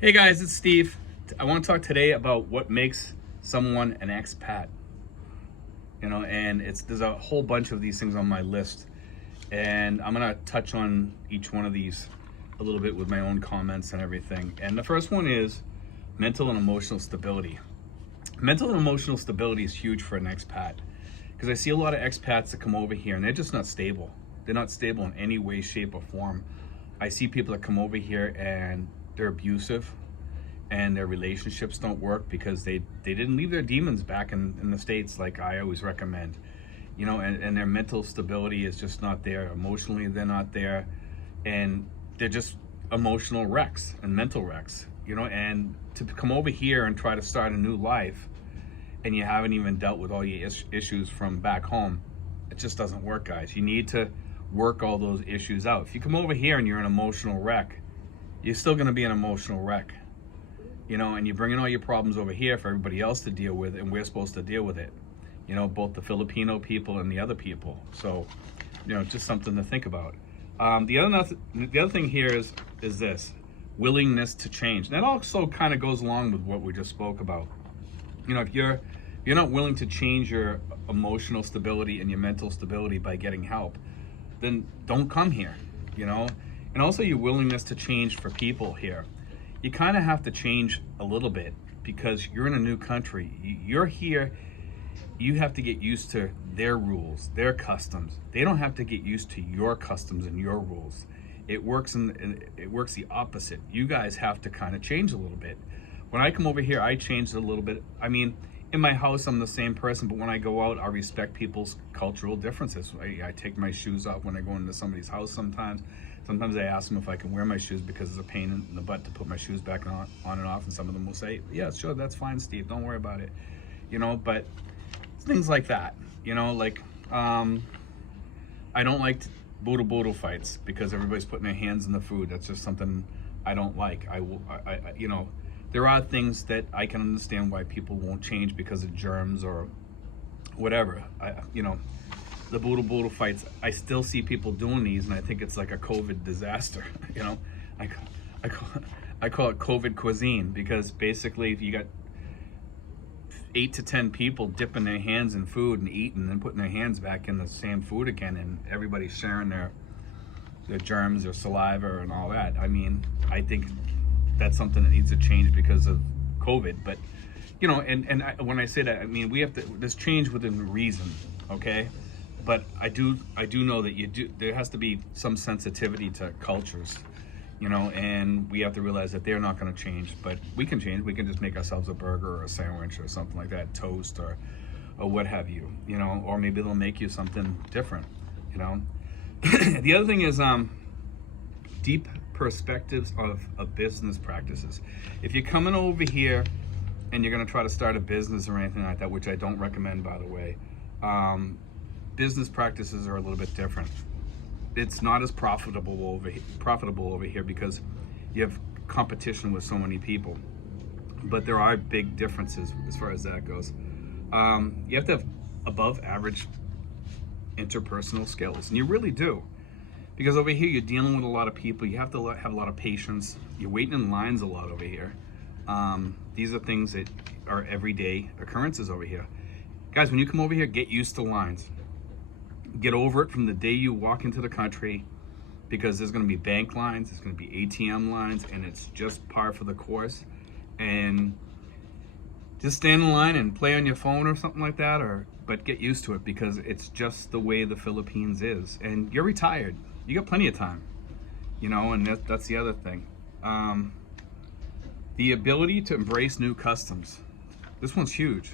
Hey guys, it's Steve. I want to talk today about what makes someone an expat. And there's a whole bunch of these things on my list, and I'm gonna touch on each one of these a little bit with my own comments and everything. And the first one is mental and emotional stability. Mental and emotional stability is huge for an expat because I see a lot of expats that come over here and they're just not stable. They're not stable in any way, shape, or form. I see people that come over here and they're abusive and their relationships don't work because they didn't leave their demons back in the States like I always recommend. And their mental stability is just not there. Emotionally, they're not there. And they're just emotional wrecks and mental wrecks, and to come over here and try to start a new life and you haven't even dealt with all your issues from back home, it just doesn't work, guys. You need to work all those issues out. If you come over here and you're an emotional wreck, you're still going to be an emotional wreck, and you're bringing all your problems over here for everybody else to deal with, and we're supposed to deal with it, both the Filipino people and the other people. So, just something to think about. The other thing here is this willingness to change. And that also kind of goes along with what we just spoke about. If you're not willing to change your emotional stability and your mental stability by getting help, then don't come here, And also your willingness to change for people here. You kind of have to change a little bit because you're in a new country. You're here. You have to get used to their rules, their customs. They don't have to get used to your customs and your rules. It works the opposite. You guys have to kind of change a little bit. When I come over here, I changed a little bit. I mean, in my house, I'm the same person, but when I go out, I respect people's cultural differences. I take my shoes off when I go into somebody's house sometimes. Sometimes I ask them if I can wear my shoes because it's a pain in the butt to put my shoes back on and off, and some of them will say, yeah, sure, that's fine, Steve, don't worry about it. But things like that, I don't like boodle fights because everybody's putting their hands in the food. That's just something I don't like. There are things that I can understand why people won't change because of germs or whatever. The boodle fights, I still see people doing these, and I think it's like a COVID disaster. I call it COVID cuisine because basically if you got 8 to 10 people dipping their hands in food and eating and putting their hands back in the same food again, and everybody's sharing their germs or saliva and all that. I think that's something that needs to change because of COVID. But when I say that, we have to, there's change within reason, okay? But I do know that there has to be some sensitivity to cultures, and we have to realize that they're not going to change, but we can change. We can just make ourselves a burger or a sandwich or something like that, toast or what have you, or maybe they'll make you something different, The other thing is deep perspectives of business practices. If you're coming over here and you're going to try to start a business or anything like that, which I don't recommend, by the way, business practices are a little bit different. It's not as profitable over here because you have competition with so many people. But there are big differences as far as that goes. You have to have above average interpersonal skills, and you really do. Because over here you're dealing with a lot of people. You have to have a lot of patience. You're waiting in lines a lot over here. These are things that are everyday occurrences over here. Guys, when you come over here, get used to lines. Get over it from the day you walk into the country, because there's going to be bank lines, there's going to be ATM lines, and it's just par for the course. And just stand in line and play on your phone or something like that, but get used to it because it's just the way the Philippines is. And you're retired. You got plenty of time, and that's the other thing. The ability to embrace new customs. This one's huge.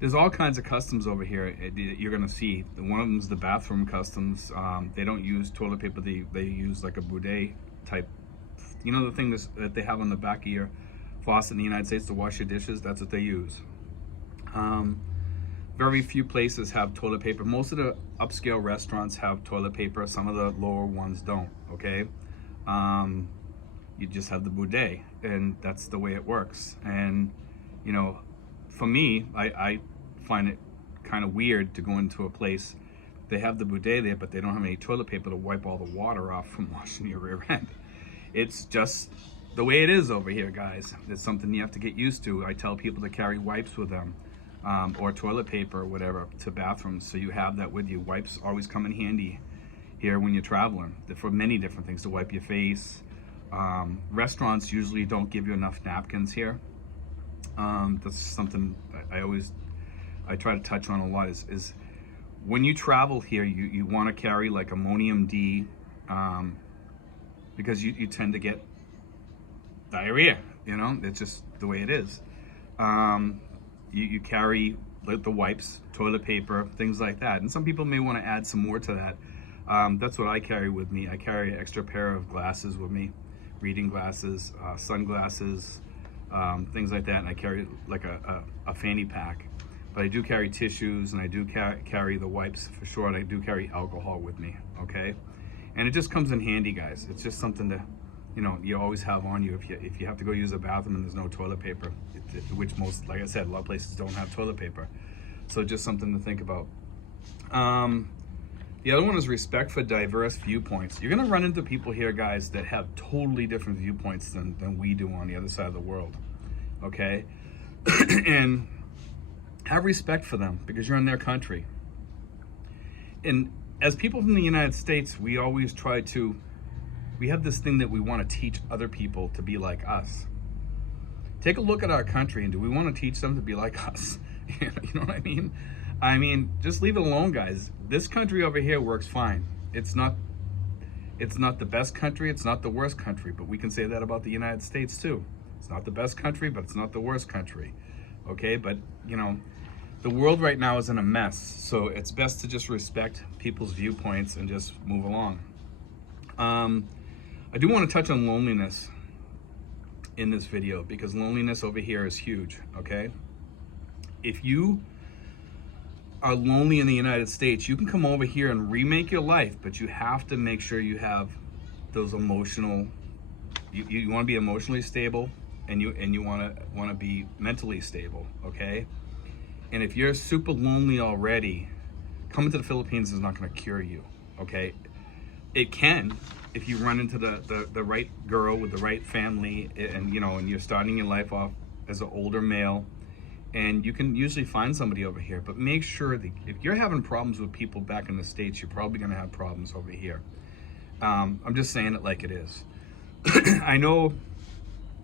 There's all kinds of customs over here that you're gonna see. One of them is the bathroom customs. They don't use toilet paper. They use like a bidet type. The thing that they have on the back of your faucet in the United States to wash your dishes. That's what they use. Very few places have toilet paper. Most of the upscale restaurants have toilet paper. Some of the lower ones don't, okay? You just have the bidet, and that's the way it works. And, for me, I find it kind of weird to go into a place, they have the bidet there, but they don't have any toilet paper to wipe all the water off from washing your rear end. It's just the way it is over here, guys. It's something you have to get used to. I tell people to carry wipes with them, or toilet paper or whatever to bathrooms, so you have that with you. Wipes always come in handy here when you're traveling for many different things, to wipe your face. Restaurants usually don't give you enough napkins here. That's something I try to touch on a lot is when you travel here, you want to carry like ammonium D, because you tend to get diarrhea, it's just the way it is. You carry the wipes, toilet paper, things like that. And some people may want to add some more to that. That's what I carry with me. I carry an extra pair of glasses with me, reading glasses, sunglasses, things like that. And I carry like a fanny pack. But I do carry tissues, and I do carry the wipes for sure, and I do carry alcohol with me, okay? And it just comes in handy, guys. It's just something to, you always have on you if you have to go use a bathroom and there's no toilet paper, which most, like I said, a lot of places don't have toilet paper. So just something to think about. The other one is respect for diverse viewpoints. You're gonna run into people here, guys, that have totally different viewpoints than we do on the other side of the world, okay? And have respect for them, because you're in their country. And as people from the United States, we always we have this thing that we want to teach other people to be like us. Take a look at our country, and do we want to teach them to be like us? You know what I mean? I mean, just leave it alone, guys. This country over here works fine. It's not the best country, it's not the worst country, but we can say that about the United States too. It's not the best country, but it's not the worst country. Okay, but the world right now is in a mess, so it's best to just respect people's viewpoints and just move along. I do want to touch on loneliness in this video, because loneliness over here is huge, okay? If you are lonely in the United States, you can come over here and remake your life, but you have to make sure you have those emotional, you want to be emotionally stable, and you want to be mentally stable, okay? And if you're super lonely already, coming to the Philippines is not going to cure you, okay? It can, if you run into the right girl with the right family, and and you're starting your life off as an older male, and you can usually find somebody over here. But make sure that if you're having problems with people back in the States, you're probably going to have problems over here. I'm just saying it like it is. I know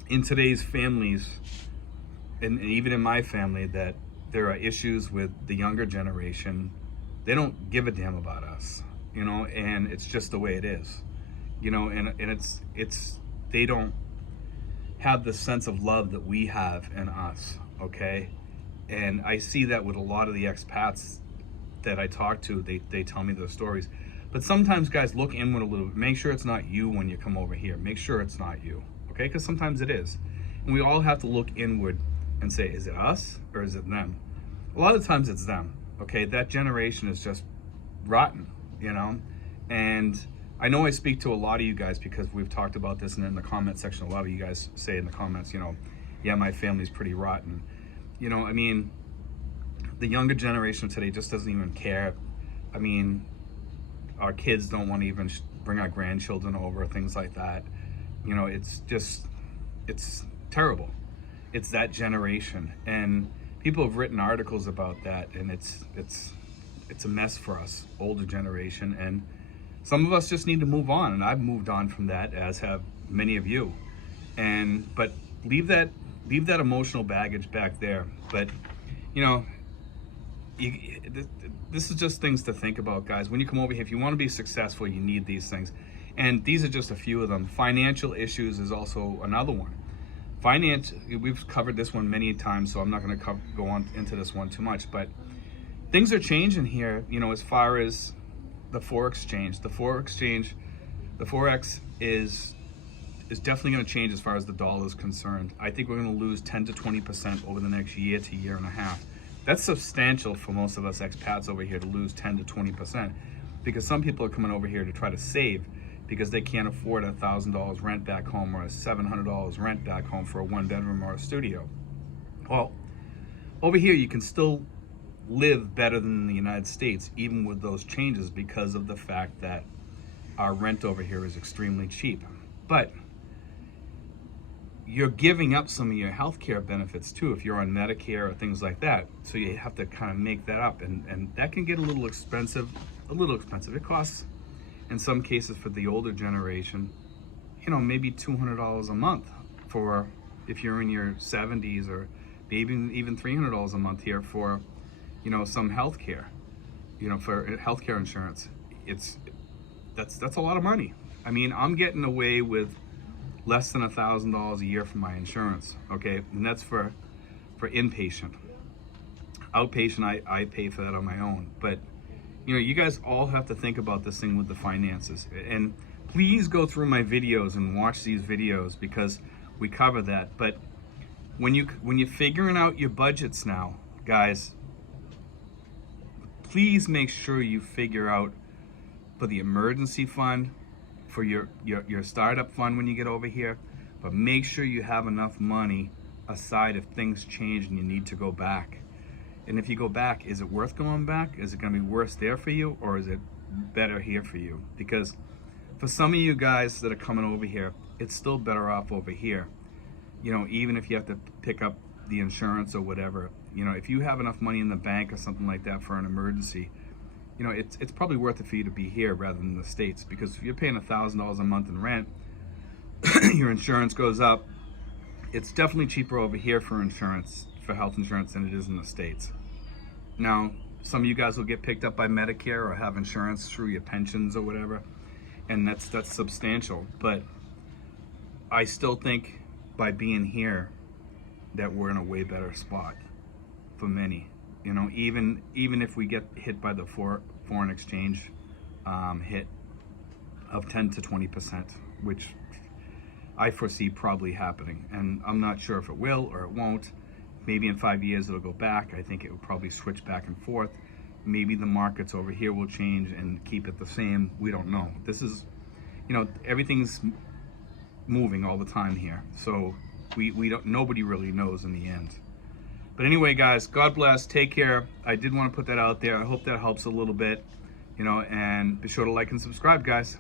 in today's families, and even in my family, that there are issues with the younger generation. They don't give a damn about us, and it's just the way it is, and it's they don't have the sense of love that we have in us, okay? And I see that with a lot of the expats that I talk to. They tell me their stories. But sometimes, guys, look inward a little bit. Make sure it's not you when you come over here. Make sure it's not you, okay? Because sometimes it is. And we all have to look inward and say, is it us or is it them? A lot of times it's them, okay? That generation is just rotten, And I know I speak to a lot of you guys because we've talked about this, and in the comment section, a lot of you guys say in the comments, yeah, my family's pretty rotten. I mean, the younger generation today just doesn't even care. I mean, our kids don't want to even bring our grandchildren over, things like that. It's terrible. It's that generation, and people have written articles about that, and it's a mess for us, older generation, and some of us just need to move on, and I've moved on from that, as have many of you. But leave that emotional baggage back there. But this is just things to think about, guys. When you come over here, if you want to be successful, you need these things, and these are just a few of them. Financial issues is also another one. We've covered this one many times, so I'm not going to go on into this one too much, but things are changing here, as far as the Forex exchange. The Forex is definitely going to change as far as the dollar is concerned. I think we're going to lose 10 to 20% over the next year to year and a half. That's substantial for most of us expats over here, to lose 10 to 20%, because some people are coming over here to try to save because they can't afford $1,000 rent back home, or a $700 rent back home for a 1-bedroom or a studio. Well, over here you can still live better than in the United States, even with those changes, because of the fact that our rent over here is extremely cheap. But you're giving up some of your healthcare benefits too if you're on Medicare or things like that. So you have to kind of make that up, and that can get a little expensive. It costs, in some cases for the older generation, you know, maybe $200 a month for if you're in your 70s, or maybe even $300 a month here for, you know, some healthcare, you know, for healthcare insurance. That's a lot of money. I mean, I'm getting away with less than $1,000 a year for my insurance, okay? And that's for inpatient. Outpatient, I pay for that on my own. But, you know, you guys all have to think about this thing with the finances. And please go through my videos and watch these videos, because we cover that. But when you're figuring out your budgets now, guys, please make sure you figure out for the emergency fund, for your startup fund when you get over here, but make sure you have enough money aside if things change and you need to go back. And if you go back, is it worth going back? Is it going to be worse there for you, or is it better here for you? Because for some of you guys that are coming over here, it's still better off over here. You know, even if you have to pick up the insurance or whatever, you know, if you have enough money in the bank or something like that for an emergency, you know, it's probably worth it for you to be here rather than the States, because if you're paying $1,000 a month in rent, your insurance goes up. It's definitely cheaper over here for insurance, for health insurance, than it is in the States. Now, some of you guys will get picked up by Medicare or have insurance through your pensions or whatever, and that's substantial. But I still think by being here that we're in a way better spot for many. You know, even if we get hit by the foreign exchange hit of 10 to 20%, which I foresee probably happening, and I'm not sure if it will or it won't. Maybe in 5 years it'll go back. I think it will probably switch back and forth. Maybe the markets over here will change and keep it the same. We don't know. This is, you know, everything's moving all the time here, so we don't. Nobody really knows in the end. But anyway, guys, God bless. Take care. I did want to put that out there. I hope that helps a little bit, you know, and be sure to like and subscribe, guys.